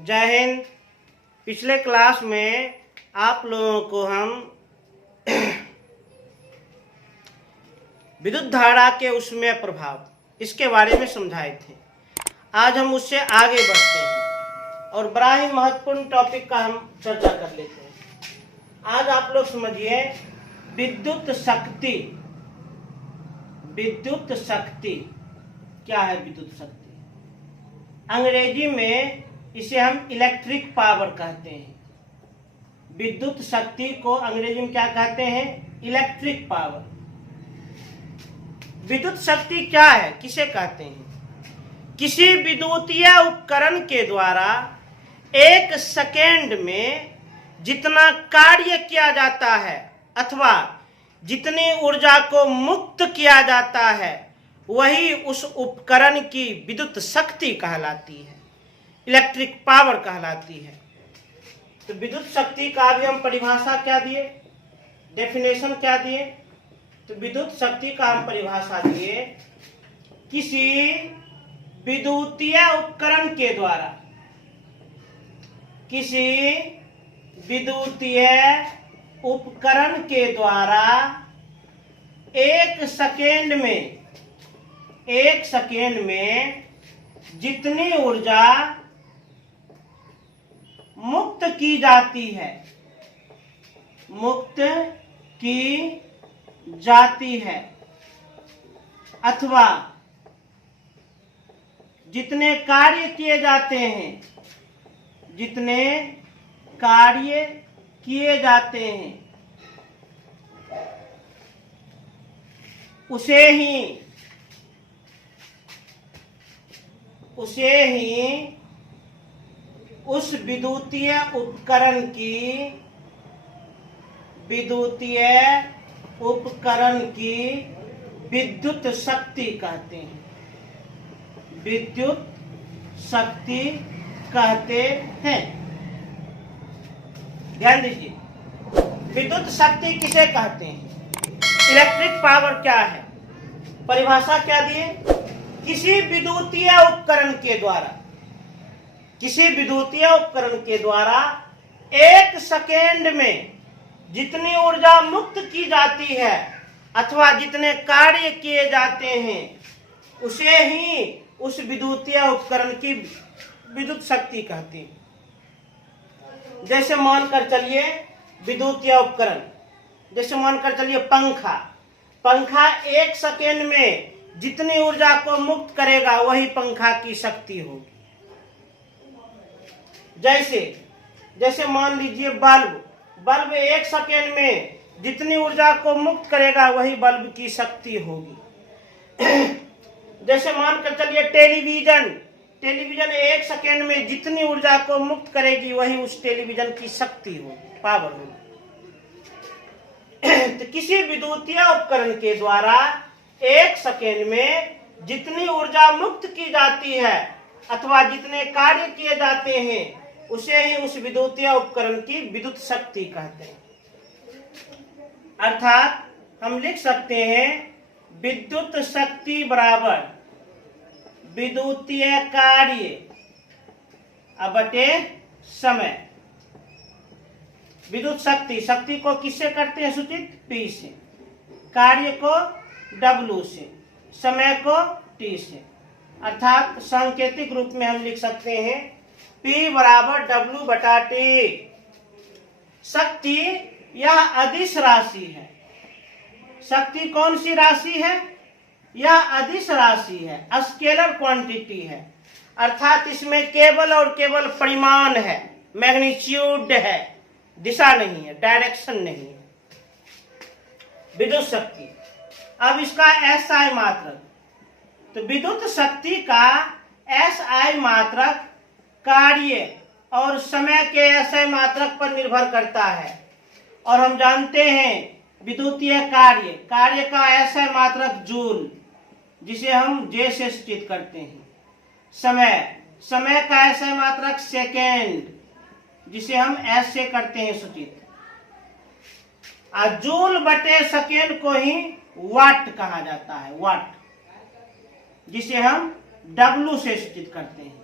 जय हिंद। पिछले क्लास में आप लोगों को हम विद्युत धारा के उसमें प्रभाव इसके बारे में समझाए थे। आज हम उससे आगे बढ़ते हैं और बड़ा ही महत्वपूर्ण टॉपिक का हम चर्चा कर लेते हैं। आज आप लोग समझिए विद्युत शक्ति। विद्युत शक्ति क्या है? विद्युत शक्ति अंग्रेजी में इसे हम इलेक्ट्रिक पावर कहते हैं। विद्युत शक्ति को अंग्रेजी में क्या कहते हैं? Electric power. विद्युत शक्ति क्या है, किसे कहते हैं? किसी विद्युतीय उपकरण के द्वारा एक सेकेंड में जितना कार्य किया जाता है अथवा जितनी ऊर्जा को मुक्त किया जाता है वही उस उपकरण की विद्युत शक्ति कहलाती है, इलेक्ट्रिक पावर कहलाती है। तो विद्युत शक्ति का भी हम परिभाषा क्या दिए, डेफिनेशन क्या दिए? तो विद्युत शक्ति का हम परिभाषा दिए किसी विद्युतीय उपकरण के द्वारा, किसी विद्युतीय उपकरण के द्वारा एक सेकेंड में जितनी ऊर्जा मुक्त की जाती है अथवा जितने कार्य किए जाते हैं उसे ही उस विद्युतीय उपकरण की विद्युत शक्ति कहते हैं। विद्युत शक्ति कहते हैं। ध्यान दीजिए, विद्युत शक्ति किसे कहते हैं? इलेक्ट्रिक पावर क्या है? परिभाषा क्या दिए? किसी विद्युतीय उपकरण के द्वारा एक सेकेंड में जितनी ऊर्जा मुक्त की जाती है अथवा जितने कार्य किए जाते हैं उसे ही उस विद्युतीय उपकरण की विद्युत शक्ति कहते हैं। जैसे मानकर चलिए विद्युतीय उपकरण, जैसे मानकर चलिए पंखा एक सेकेंड में जितनी ऊर्जा को मुक्त करेगा वही पंखा की शक्ति होगी। जैसे मान लीजिए बल्ब एक सेकेंड में जितनी ऊर्जा को मुक्त करेगा वही बल्ब की शक्ति होगी। जैसे मानकर चलिए टेलीविजन एक सेकेंड में जितनी ऊर्जा को मुक्त करेगी वही उस टेलीविजन की शक्ति होगी, पावर होगी। तो किसी विद्युतीय उपकरण के द्वारा एक सेकेंड में जितनी ऊर्जा मुक्त की जाती है अथवा जितने कार्य किए जाते हैं उसे ही उस विद्युतीय उपकरण की विद्युत शक्ति कहते हैं। अर्थात हम लिख सकते हैं विद्युत शक्ति बराबर विद्युतीय कार्य बटे समय। विद्युत शक्ति को किससे करते हैं सूचित? P से। कार्य को W से, समय को T से। अर्थात सांकेतिक रूप में हम लिख सकते हैं P बराबर W बटा T। शक्ति यह अदिश राशि है। शक्ति कौन सी राशि है? यह अदिश राशि है, स्केलर क्वांटिटी है। अर्थात इसमें केवल और केवल परिमाण है, मैग्नीट्यूड है, दिशा नहीं है, डायरेक्शन नहीं है। विद्युत शक्ति। अब इसका SI मात्रक, तो विद्युत शक्ति का SI मात्रक कार्य और समय के SI मात्रक पर निर्भर करता है। और हम जानते हैं विद्युतीय कार्य का SI मात्रक जूल, जिसे हम J से सूचित करते हैं। समय का SI मात्रक सेकेंड, जिसे हम S से करते हैं सूचित। जूल बटे सेकेंड को ही वाट कहा जाता है, वाट, जिसे हम W से सूचित करते हैं।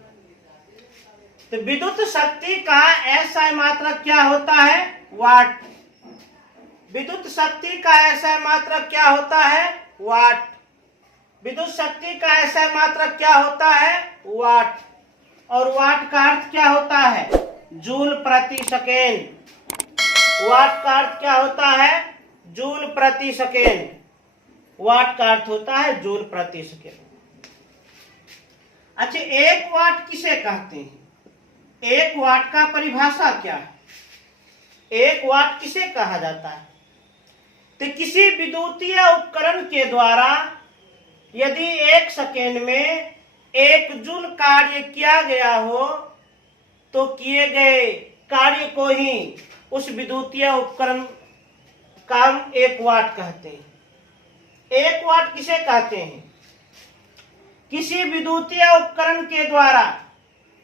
तो तो विद्युत शक्ति का SI मात्रक क्या होता है? वाट। विद्युत शक्ति का SI मात्रक क्या होता है? वाट। विद्युत शक्ति का SI मात्रक क्या होता है? वाट। और वाट का अर्थ क्या होता है? जूल प्रति सेकेंड। वाट का अर्थ क्या होता है? जूल प्रति सेकेंड। वाट का अर्थ होता है जूल प्रति सेकेंड। अच्छा, 1 वाट किसे कहते हैं? 1 वाट का परिभाषा क्या है? 1 वाट किसे कहा जाता है? तो किसी विद्युतीय उपकरण के द्वारा यदि 1 सेकेंड में 1 जूल कार्य किया गया हो तो किए गए कार्य को ही उस विद्युतीय उपकरण का हम 1 वाट कहते हैं। 1 वाट किसे कहते हैं? किसी विद्युतीय उपकरण के द्वारा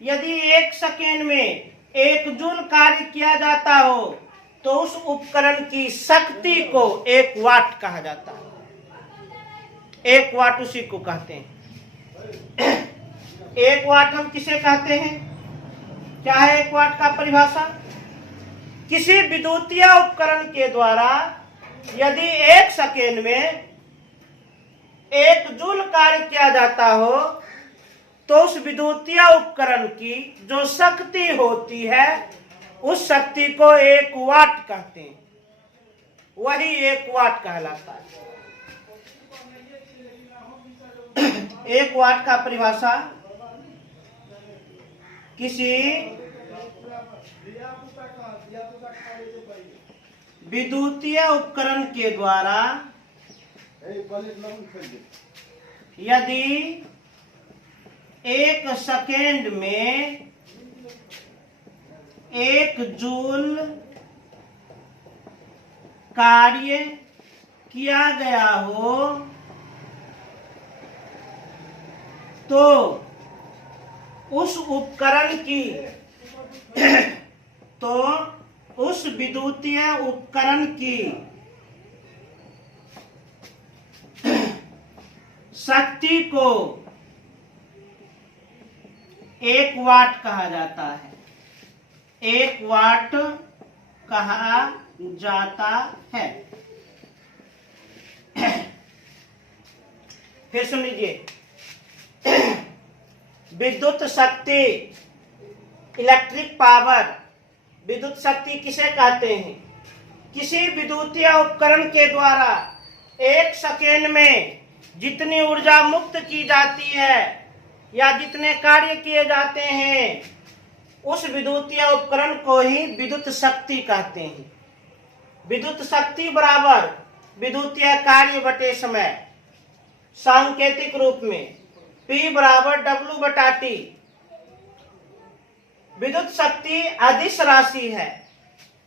यदि 1 सेकेंड में 1 जूल कार्य किया जाता हो तो उस उपकरण की शक्ति को 1 वाट कहा जाता है। 1 वाट उसी को कहते हैं। 1 वाट हम किसे कहते हैं? क्या है 1 वाट का परिभाषा? किसी विद्युतीय उपकरण के द्वारा यदि 1 सेकेंड में 1 जूल कार्य किया जाता हो तो उस विद्युतीय उपकरण की जो शक्ति होती है उस शक्ति को 1 वाट कहते हैं। वही 1 वाट कहलाता है। 1 वाट का परिभाषा किसी विद्युतीय उपकरण के द्वारा यदि 1 सेकेंड में 1 जूल कार्य किया गया हो तो उस उपकरण की तो उस विद्युतीय उपकरण की शक्ति को 1 वाट कहा जाता है। 1 वाट कहा जाता है। फिर सुन लीजिए, विद्युत शक्ति, इलेक्ट्रिक पावर, विद्युत शक्ति किसे कहते हैं? किसी विद्युतीय उपकरण के द्वारा 1 सेकेंड में जितनी ऊर्जा मुक्त की जाती है या जितने कार्य किए जाते हैं उस विद्युतीय उपकरण को ही विद्युत शक्ति कहते हैं। विद्युत शक्ति बराबर विद्युतीय कार्य बटे समय, सांकेतिक रूप में P बराबर W बटा T। विद्युत शक्ति अदिश राशि है।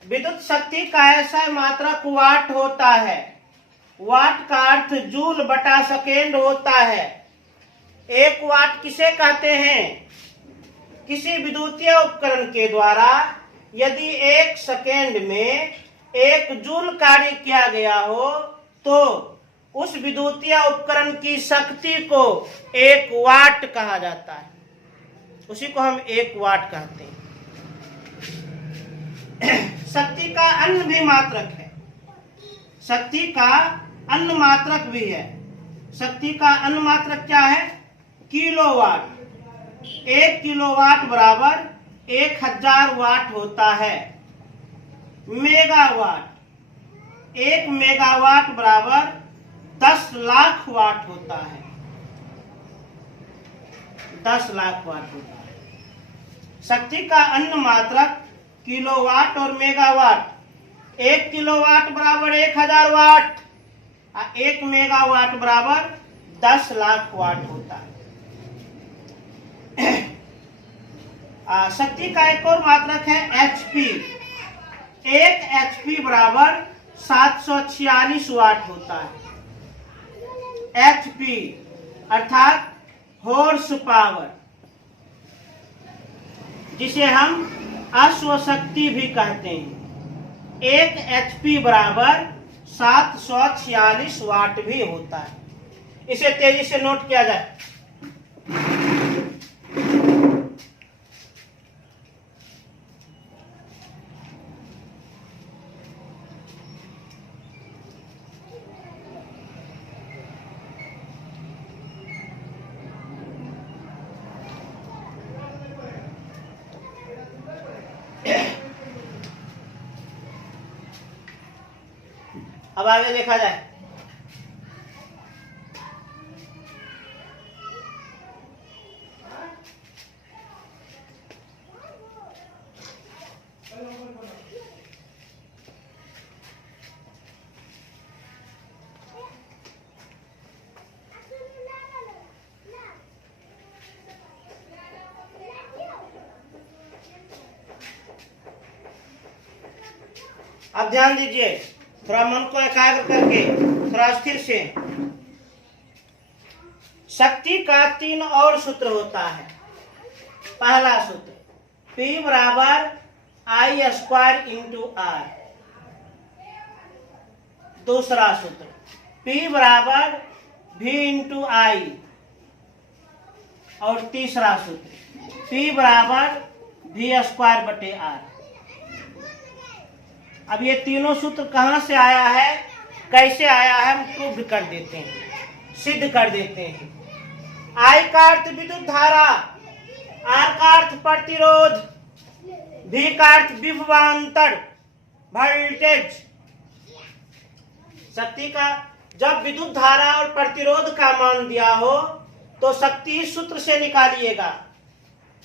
विद्युत शक्ति का SI मात्रक वाट होता है। वाट का अर्थ जूल बटा सेकेंड होता है। 1 वाट किसे कहते हैं? किसी विद्युतीय उपकरण के द्वारा यदि 1 सेकेंड में 1 जूल कार्य किया गया हो तो उस विद्युतीय उपकरण की शक्ति को 1 वाट कहा जाता है। उसी को हम 1 वाट कहते हैं। शक्ति का अन्य भी मात्रक है। शक्ति का अन्य मात्रक भी है। शक्ति का अन्य मात्रक क्या है? किलोवाट। 1 किलोवाट बराबर 1000 वाट होता है। मेगावाट, 1 मेगावाट बराबर 10 लाख वाट होता है। 10 लाख वाट होता है। शक्ति का अन्य मात्रक किलोवाट और मेगावाट। 1 किलोवाट बराबर 1000 वाट, 1 मेगावाट बराबर 10 लाख वाट होता है। शक्ति का एक और मात्रक है HP। 1 HP बराबर 746 वाट होता है। HP अर्थात हॉर्स पावर, जिसे हम अश्व शक्ति भी कहते हैं। 1 HP बराबर 746 वाट भी होता है। इसे तेजी से नोट किया जाए। अब आगे देखा जाए। अब ध्यान दीजिए, थोड़ा मन को एकाग्र करके, थोड़ा स्थिर से। शक्ति का 3 और सूत्र होता है। पहला सूत्र P बराबर I स्क्वायर इंटू R। दूसरा सूत्र P बराबर V इंटू I। और तीसरा सूत्र P बराबर V स्क्वायर बटे R। अब ये तीनों सूत्र कहां से आया है, कैसे आया है, हम प्रूव कर देते हैं, सिद्ध कर देते हैं। I का अर्थ विद्युत धारा, R का अर्थ प्रतिरोध, V का अर्थ विभवांतर वोल्टेज। शक्ति का जब विद्युत धारा और प्रतिरोध का मान दिया हो तो शक्ति इस सूत्र से निकालिएगा।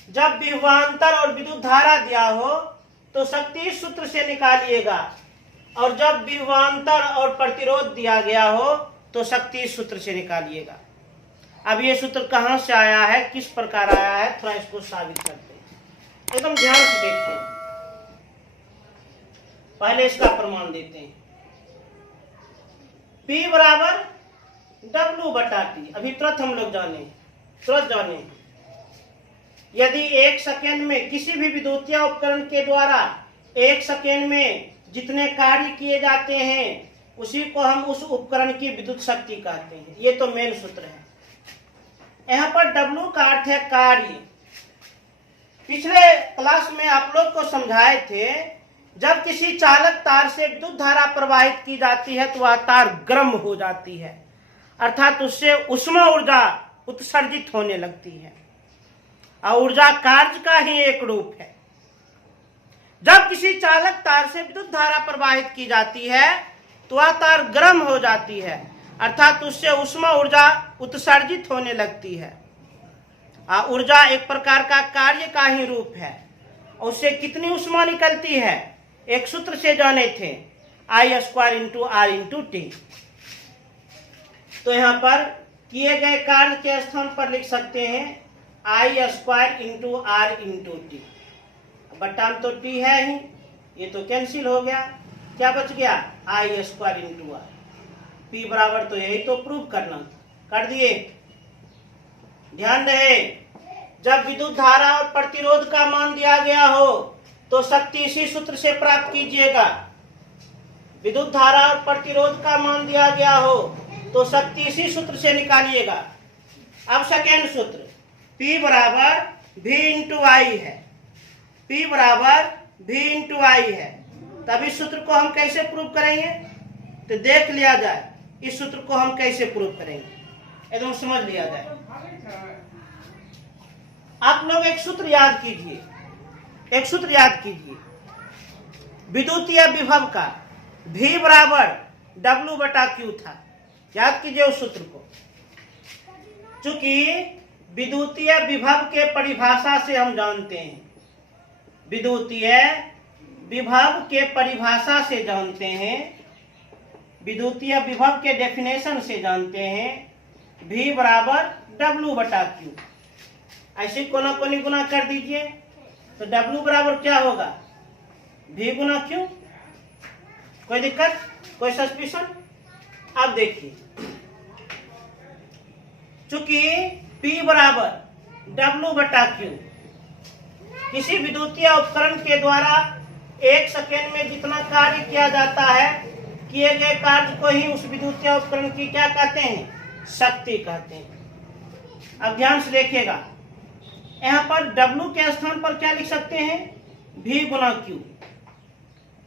जब विभवांतर और विद्युत धारा दिया हो तो शक्ति इस सूत्र से निकालिएगा। और जब विभवांतर और प्रतिरोध दिया गया हो तो शक्ति इस सूत्र से निकालिएगा। अब ये सूत्र कहां से आया है, किस प्रकार आया है, थोड़ा इसको साबित करते हैं। एकदम ध्यान से देखते हैं, पहले इसका प्रमाण देते हैं। P बराबर W बटा T। अभी तुरंत हम लोग जाने यदि 1 सेकेंड में किसी भी विद्युतीय उपकरण के द्वारा 1 सेकेंड में जितने कार्य किए जाते हैं उसी को हम उस उपकरण की विद्युत शक्ति कहते हैं। ये तो मेन सूत्र है। यहाँ पर W का अर्थ है कार्य। पिछले क्लास में आप लोग को समझाए थे, जब किसी चालक तार से विद्युत धारा प्रवाहित की जाती है तो वह तार गर्म हो जाती है, अर्थात उससे ऊष्मा ऊर्जा उत्सर्जित होने लगती है। और ऊर्जा कार्य का ही एक रूप है। जब किसी चालक तार से विद्युत धारा प्रवाहित की जाती है तो वह तार गर्म हो जाती है, अर्थात उससे ऊष्मा ऊर्जा उत्सर्जित होने लगती है। ऊर्जा एक प्रकार का कार्य का ही रूप है। उससे कितनी ऊष्मा निकलती है, एक सूत्र से जाने थे, I square into R into T. तो यहाँ पर किए गए कार्य के स्थान पर लिख सकते हैं I square into R into T. बट्टा में तो टी है ही, ये तो कैंसिल हो गया, क्या बच गया, I square into R। P बराबर तो यही तो प्रूव करना था, कर दिए। ध्यान रहे, जब विद्युत धारा और प्रतिरोध का मान दिया गया हो तो शक्ति इसी सूत्र से प्राप्त कीजिएगा। विद्युत धारा और प्रतिरोध का मान दिया गया हो तो शक्ति इसी सूत्र से निकालिएगा। अब सेकेंड सूत्र P बराबर V इंटू आई है। P बराबर V इंटू आई है। तब इस सूत्र को हम कैसे प्रूव करेंगे, तो देख लिया जाए इस सूत्र को हम कैसे प्रूव करेंगे, एकदम समझ लिया जाए। आप लोग एक सूत्र याद कीजिए, विद्युतीय विभव का V बराबर W बटा Q था। याद कीजिए उस सूत्र को। चूंकि विद्युतीय विभव के परिभाषा से हम जानते हैं, विद्युतीय विभव के परिभाषा से जानते हैं, विद्युतीय विभव के डेफिनेशन से जानते हैं, V बराबर W बटा Q। ऐसे कोना कोनी गुना कर दीजिए तो W बराबर क्या होगा, V गुना Q। कोई दिक्कत, कोई सस्पिशन? अब देखिए, चूंकि P बराबर W बटा Q, किसी विद्युतीय उपकरण के द्वारा 1 सेकेंड में जितना कार्य किया जाता है, किए गए कार्य को ही उस विद्युतीय उपकरण की क्या कहते हैं, शक्ति कहते हैं। अब ध्यान से देखिएगा, यहाँ पर W के स्थान पर क्या लिख सकते हैं, V गुना Q।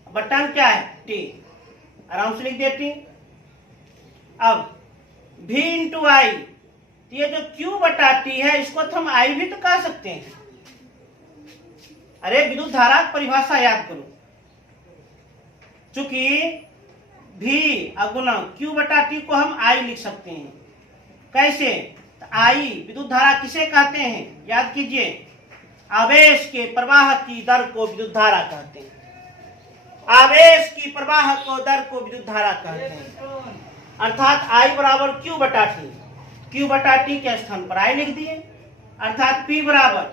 बटन क्या है, T, आराम से लिख दिया T। अब V इंटू आई, ये जो Q बटा T है इसको तो हम I भी तो कह सकते हैं। अरे विद्युत धारा की परिभाषा याद करो, चूंकि भी अगुना Q बटा T को हम I लिख सकते हैं। कैसे? तो I विद्युत धारा किसे कहते हैं? याद कीजिए, आवेश के प्रवाह की दर को विद्युत धारा कहते हैं। आवेश की प्रवाह को दर को विद्युत धारा कहते हैं। अर्थात I बराबर Q बटा T, Q बटा T के स्थान पर I लिख दिए, अर्थात P बराबर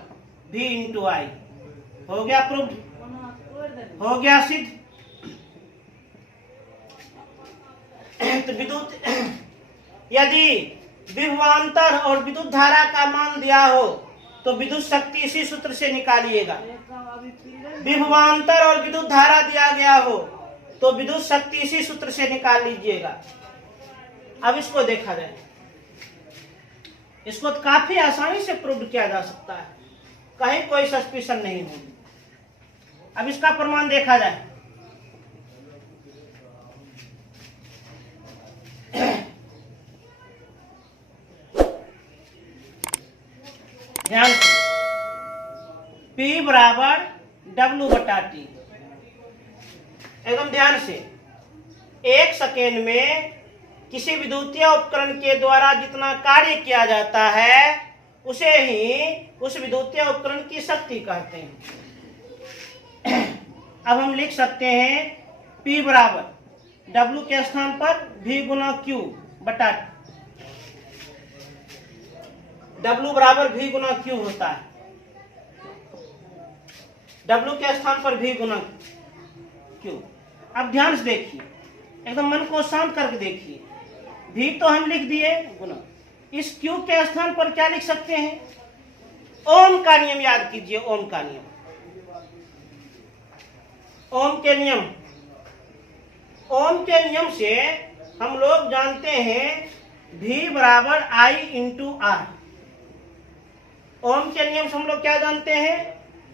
V इंटू I। हो गया प्रूफ, हो गया सिद्ध। तो विद्युत यदि विभवांतर और विद्युत धारा का मान दिया हो तो विद्युत शक्ति इसी सूत्र से निकालिएगा। विभवांतर और विद्युत धारा दिया गया हो तो विद्युत शक्ति इसी सूत्र से निकाल लीजिएगा। अब इसको देखा जाए, इसको तो काफी आसानी से प्रूव किया जा सकता है, कहीं कोई सस्पिशन नहीं होगी। अब इसका प्रमाण देखा जाए। ध्यान से, P बराबर W बटा T। एकदम ध्यान से, 1 सेकेंड में किसी विद्युतीय उपकरण के द्वारा जितना कार्य किया जाता है उसे ही उस विद्युतीय उपकरण की शक्ति कहते हैं। अब हम लिख सकते हैं P बराबर W के स्थान पर V गुना Q बटा W बराबर V गुना Q होता है। W के स्थान पर V गुना Q। अब ध्यान से देखिए, एकदम मन को शांत करके देखिए। V तो हम लिख दिए गुना, इस Q के स्थान पर क्या लिख सकते हैं? ओम का नियम याद कीजिए, ओम का नियम, ओम के नियम। ओम के नियम से हम लोग जानते हैं V बराबर I इंटू R। ओम के नियम से हम लोग क्या जानते हैं?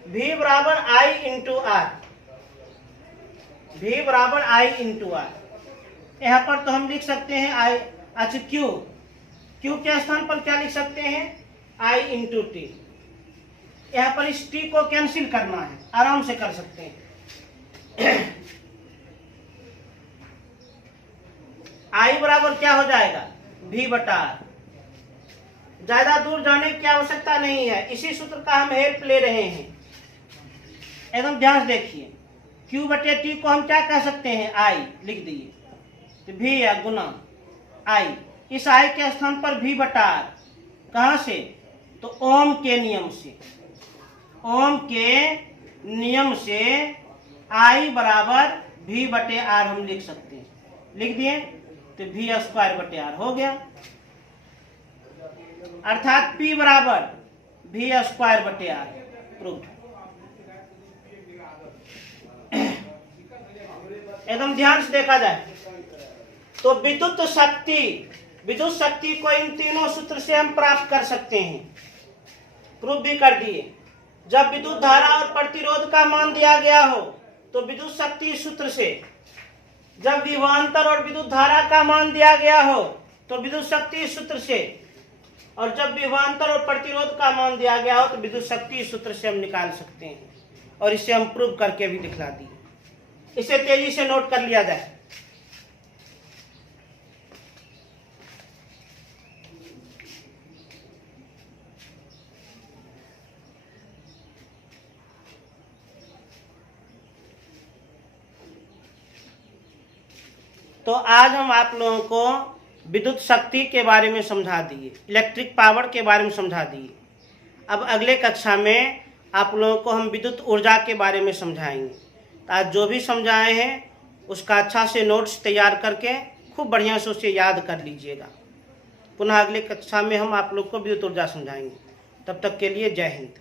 V बराबर I इंटू R, V बराबर I इंटू R। यहाँ पर तो हम लिख सकते हैं I, अच्छा Q के स्थान पर क्या लिख सकते हैं? I into T। यहाँ पर इस T को कैंसिल करना है, आराम से कर सकते हैं। I बराबर क्या हो जाएगा? V बटा R। ज्यादा दूर जाने की आवश्यकता नहीं है, इसी सूत्र का हम हेल्प ले रहे हैं। एकदम ध्यान से देखिए, Q बटे T को हम क्या कह सकते हैं? I लिख दिए, तो V या गुना I, इस I के स्थान पर V बटा R। कहां से? तो ओम के नियम से, ओम के नियम से I बराबर V बटे R हम लिख सकते हैं। लिख दिए, तो V स्क्वायर बटे R हो गया, अर्थात P बराबर V स्क्वायर बटे R। प्रूफ। एकदम ध्यान से देखा जाए तो विद्युत शक्ति को इन तीनों सूत्र से हम प्राप्त कर सकते हैं। प्रूफ भी कर दिए। जब विद्युत धारा और प्रतिरोध का मान दिया गया हो तो विद्युत शक्ति सूत्र से, जब विभवांतर और विद्युत धारा का मान दिया गया हो तो विद्युत शक्ति सूत्र से, और जब विभवांतर और प्रतिरोध का मान दिया गया हो तो विद्युत शक्ति सूत्र से हम निकाल सकते हैं। और इसे हम प्रूव करके भी दिखला दिए। इसे तेजी से नोट कर लिया जाए। तो आज हम आप लोगों को विद्युत शक्ति के बारे में समझा दिए, इलेक्ट्रिक पावर के बारे में समझा दिए। अब अगले कक्षा में आप लोगों को हम विद्युत ऊर्जा के बारे में समझाएंगे। तो आज जो भी समझाए हैं उसका अच्छा से नोट्स तैयार करके खूब बढ़िया से उसे याद कर लीजिएगा। पुनः अगले कक्षा में हम आप लोग को विद्युत ऊर्जा समझाएंगे। तब तक के लिए जय हिंद।